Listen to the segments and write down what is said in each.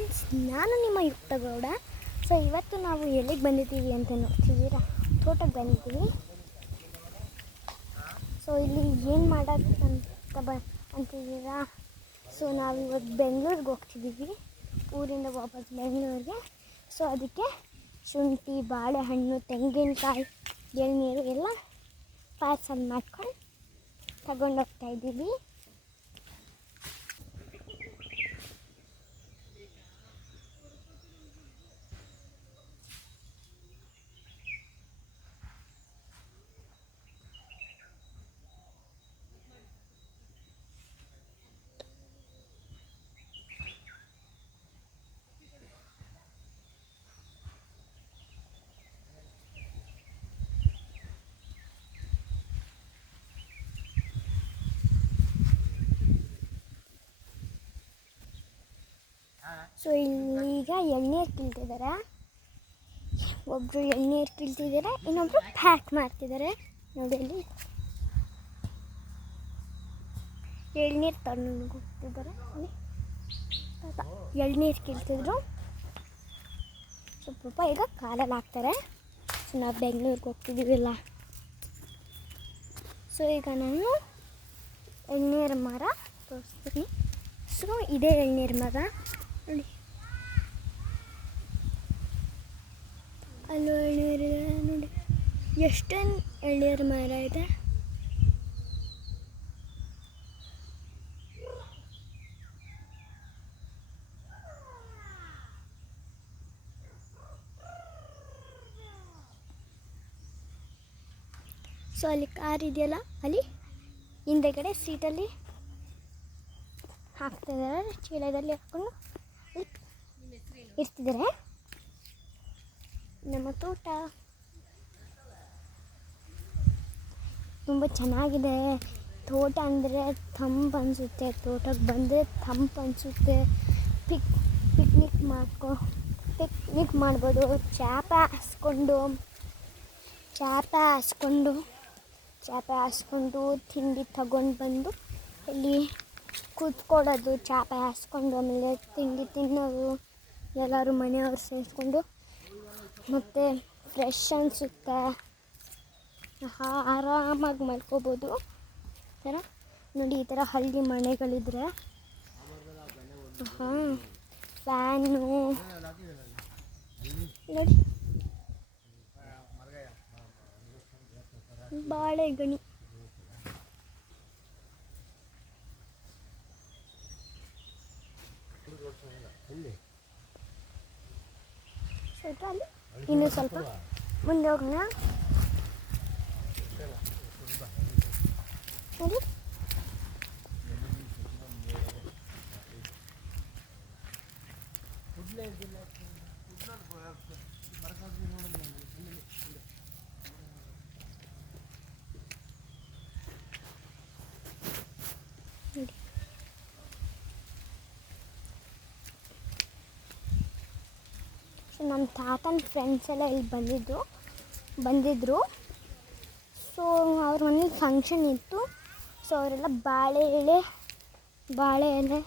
Friends, ನಾನು ನಿಮ್ಮ ಯುಕ್ತಗೌಡ. So ಇವತ್ತು ನಾವು ಎಲ್ಲಿಗೆ ಬಂದಿದ್ದೀವಿ ಅಂತ ನೋಡ್ತಿದ್ದೀರಾ, ತೋಟಕ್ಕೆ ಬಂದಿದ್ದೀವಿ. ಸೊ ಇಲ್ಲಿ ಏನು ಮಾಡೋಕ್ಕಂತ ಅಂತಿದ್ದೀರಾ. ಸೊ ನಾವು ಇವತ್ತು ಬೆಂಗಳೂರಿಗೆ ಹೋಗ್ತಿದ್ದೀವಿ, ಊರಿಂದ ವಾಪಸ್ ಬೆಂಗಳೂರಿಗೆ. ಸೊ ಅದಕ್ಕೆ ಶುಂಠಿ, ಬಾಳೆಹಣ್ಣು, ತೆಂಗಿನಕಾಯಿ, ಎಳನೀರು ಎಲ್ಲ ಪಾರ್ಸಲ್ ಮಾಡ್ಕೊಂಡು ತಗೊಂಡೋಗ್ತಾಯಿದ್ದೀವಿ. ಸೊ ಇಲ್ಲೀಗ ಎಳ್ನೀರು ಕೀಳ್ತಿದ್ದಾರೆ. ಒಬ್ಬರು ಎಳ್ನೀರು ಕೀಳ್ತಿದ್ದಾರೆ, ಇನ್ನೊಬ್ಬರು ಪ್ಯಾಕ್ ಮಾಡ್ತಿದ್ದಾರೆ. ನೋಡಿ ಅಲ್ಲಿ ಎಳ್ನೀರು ತಗೊಂಡು ಹೋಗ್ತಿದ್ದಾರೆ. ಎಳ್ನೀರು ಕೀಳ್ತಿದ್ರು. ಸ್ವಲ್ಪ ಈಗ ಕಾಲಲ್ಲಿ ಹಾಕ್ತಾರೆ. ಸೊ ನಾವು ಬೆಂಗಳೂರಿಗೆ ಹೋಗ್ತಿದ್ದೀವಿಲ್ಲ. ಸೊ ಈಗ ನಾನು ಎಳ್ನೀರು ಮರ ತೋರಿಸ್ತೀನಿ. ಸೊ ಇದೇ ಎಳ್ನೀರು ಮರ ನೋಡಿ, ಅಲ್ಲೂ ಎಳ್ನೀರು ನೋಡಿ, ಎಷ್ಟೊಂದು ಎಳ್ನೀರು ಮರ ಇದೆ. ಸೊ ಅಲ್ಲಿ ಕಾರ್ ಇದೆಯಲ್ಲ, ಅಲ್ಲಿ ಹಿಂದೆಗಡೆ ಸೀಟಲ್ಲಿ ಹಾಕ್ತಿದ್ದಾರೆ, ಚೀಲದಲ್ಲಿ ಹಾಕ್ಕೊಂಡು ಇರ್ತಿದ್ದಾರೆ. ನಮ್ಮ ತೋಟ ತುಂಬ ಚೆನ್ನಾಗಿದೆ. ತೋಟ ಅಂದರೆ ತಂಪು ಅನಿಸುತ್ತೆ, ತೋಟಕ್ಕೆ ಬಂದರೆ ತಂಪು ಅನಿಸುತ್ತೆ. ಪಿಕ್ನಿಕ್ ಮಾಡ್ಬೋದು. ಚಾಪೆ ಹಾಸ್ಕೊಂಡು ತಿಂಡಿ ತಗೊಂಡು ಬಂದು ಇಲ್ಲಿ ಕೂತ್ಕೊಳ್ಳೋದು, ಚಾಪೆ ಹಾಸ್ಕೊಂಡು, ಆಮೇಲೆ ತಿಂಡಿ ತಿನ್ನೋದು, ಎಲ್ಲರೂ ಮನೆಯವ್ರು ಸೇರಿಸ್ಕೊಂಡು. ಮತ್ತು ಫ್ರೆಶ್ ಅನಿಸುತ್ತೆ, ಆರಾಮಾಗಿ ಮಲ್ಕೋಬೋದು. ಈ ಥರ ನೋಡಿ, ಈ ಥರ ಹಳ್ಳಿ ಮನೆಗಳಿದ್ರೆ ಫ್ಯಾನು ನೋಡಿ, ಬಾಳೆಗಣಿ, ಅಲ್ಲಿ ಇನ್ನು ಸ್ವಲ್ಪ ಮುಂದೆ ಹೋಗೋಣ. ನೋಡಿ ಸೊ ನಮ್ಮ ತಾತನ ಫ್ರೆಂಡ್ಸ್ ಎಲ್ಲ ಇಲ್ಲಿ ಬಂದಿದ್ದರು. ಸೊ ಅವ್ರ ಮನೇಲಿ ಫಂಕ್ಷನ್ ಇತ್ತು. ಸೊ ಅವರೆಲ್ಲ ಬಾಳೆ ಎಲೆ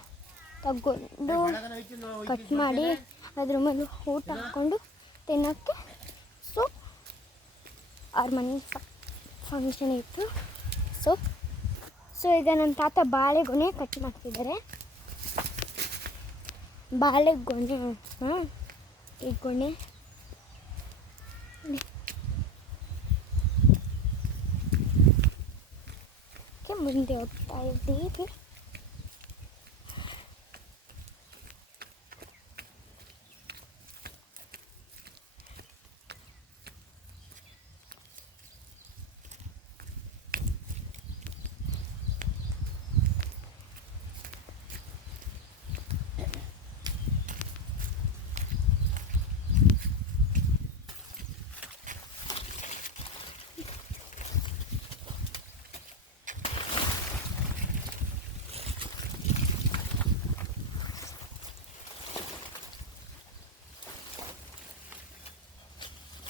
ತಗೊಂಡು ಕಟ್ ಮಾಡಿ ಅದ್ರ ಮೇಲೆ ಊಟ ಹಾಕ್ಕೊಂಡು ತಿನ್ನೋಕ್ಕೆ. ಸೊ ಅವ್ರ ಮನೇಲಿ ಫಂಕ್ಷನ್ ಇತ್ತು. ಸೊ ಈಗ ನನ್ನ ತಾತ ಬಾಳೆಗೊನೆ ಕಟ್ ಮಾಡ್ತಿದ್ದಾರೆ. ಬಾಳೆಗೊನೆ, ಈ ಗೊನೆ ಮುಂದೆ ಹೋಗ್ತಾ ಇದ್ದೀವಿ.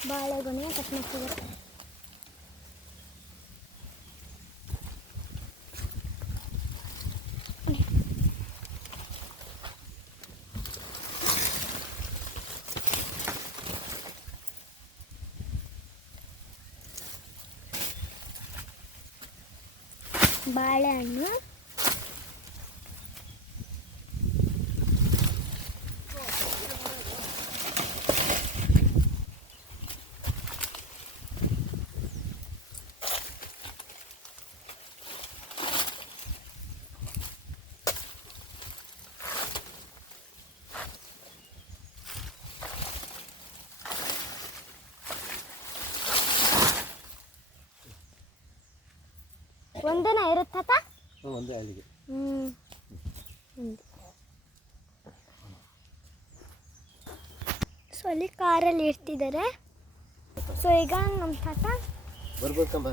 ಬಾಳೆಗೊನೆ ಕಟ್ ಮಾಡ್ತಿದ್ದಾರೆ. ಬಾಳೆಹಣ್ಣು, ಒಂದೇನ ಇರುತ್ತ ಒಂದೇ ಅಲ್ಲಿಗೆ. ಸೊ ಅಲ್ಲಿ ಕಾರಲ್ಲಿ ಇರ್ತಿದ್ದಾರೆ. ಸೊ ಈಗ ನಮ್ಮ ತಾತ ಬರ್ಬೇಕಂಬ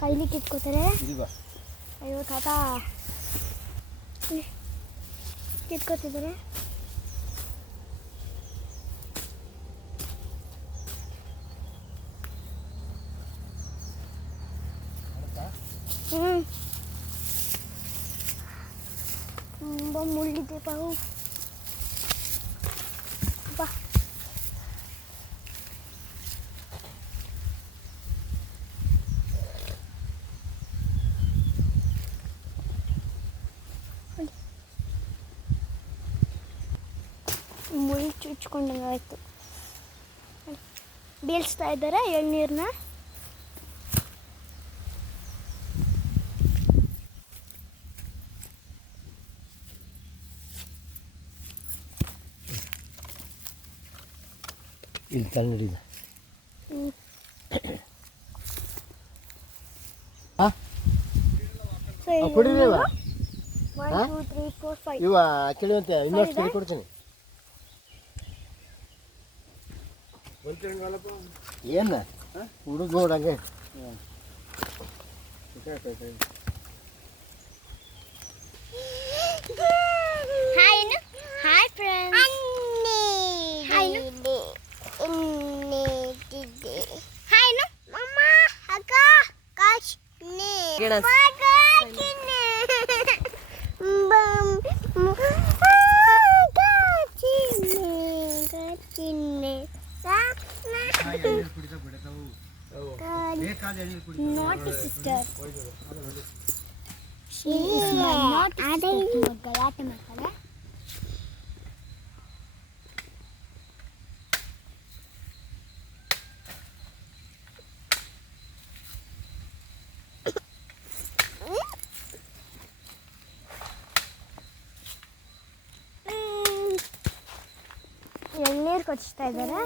ಕೈಲಿ ಕಿತ್ಕೋತಾರೆ. ಇಲ್ವಾ? ಅಯ್ಯೋ ತಾತ ಕಿತ್ಕೋತಿದ್ದಾರೆ. ತುಂಬ ಮುಳ್ಳಿದೆ ಬಾವು. ಬಾ ಮುಳ್ಳು ಚುಚ್ಕೊಂಡಂಗಾಯ್ತು. ಬೀಳಿಸ್ತಾ ಇದ್ದಾರೆ ಎಳ್ನೀರನ್ನ. ಇಲ್ಲಿ ತಲೆ ನಡೀದ. ಕುಡಿದೇವ ಇವ ಕೇಳುವಂತೆ ಇನ್ನಷ್ಟು ಕೇಳಿ ಕೊಡ್ತೀನಿ. ಏನ ಹುಡುಗ ನೋಡಂಗೆ ಹಾಯ್ ಫ್ರೆಂಡ್ಸ್. ಹಾಯ್ನು ಮಮ್ಮ ಅಕ್ಕ ಕಾಶ್ naughty sister. She is my naughty sister. ಗಲಾಟೆ ಮಾಡ್ತಾಳೆ. ಎಳ್ನೀರು ಕೊಚ್ತಾ ಇದ್ದಾರೆ.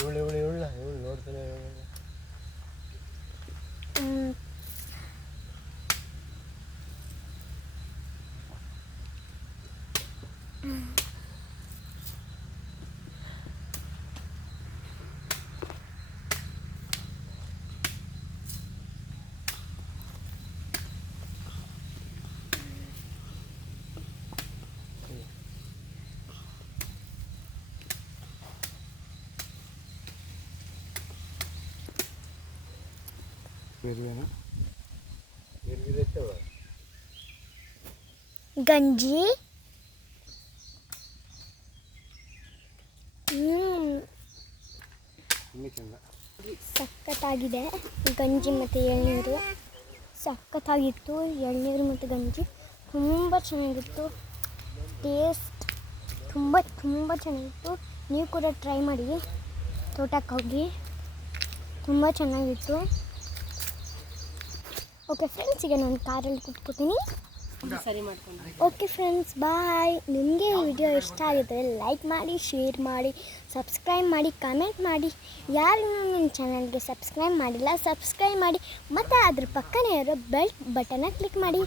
ಇವಳು ನೋಡ್ತಾನೆ. ಗಂಜಿ ಸಖತ್ತಾಗಿದೆ. ಗಂಜಿ ಮತ್ತು ಎಳ್ನೀರು ಸಖತ್ತಾಗಿತ್ತು. ಎಳ್ನೀರು ಮತ್ತು ಗಂಜಿ ತುಂಬ ಚೆನ್ನಾಗಿತ್ತು. ಟೇಸ್ಟ್ ತುಂಬ ಚೆನ್ನಾಗಿತ್ತು. ನೀವು ಕೂಡ ಟ್ರೈ ಮಾಡಿ. ತೋಟಕ್ಕೆ ಹೋಗಿ ತುಂಬ ಚೆನ್ನಾಗಿತ್ತು. ಓಕೆ ಫ್ರೆಂಡ್ಸ್, ಈಗ ನಾನು ಕಾರಲ್ಲಿ ಕೂತ್ಕೋತೀನಿ. ಓಕೆ ಫ್ರೆಂಡ್ಸ್, ಬಾಯ್. ನಿಮಗೆ ಈ ವಿಡಿಯೋ ಇಷ್ಟ ಆಗಿದ್ದರೆ ಲೈಕ್ ಮಾಡಿ, ಶೇರ್ ಮಾಡಿ, ಸಬ್ಸ್ಕ್ರೈಬ್ ಮಾಡಿ, ಕಮೆಂಟ್ ಮಾಡಿ. ಯಾರು ನನ್ನ ಚಾನಲ್ಗೆ ಸಬ್ಸ್ಕ್ರೈಬ್ ಮಾಡಿಲ್ಲ ಸಬ್ಸ್ಕ್ರೈಬ್ ಮಾಡಿ, ಮತ್ತು ಅದ್ರ ಪಕ್ಕನೇ ಇರೋ ಬೆಲ್ ಬಟನ್ನ ಕ್ಲಿಕ್ ಮಾಡಿ.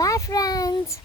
Bye friends.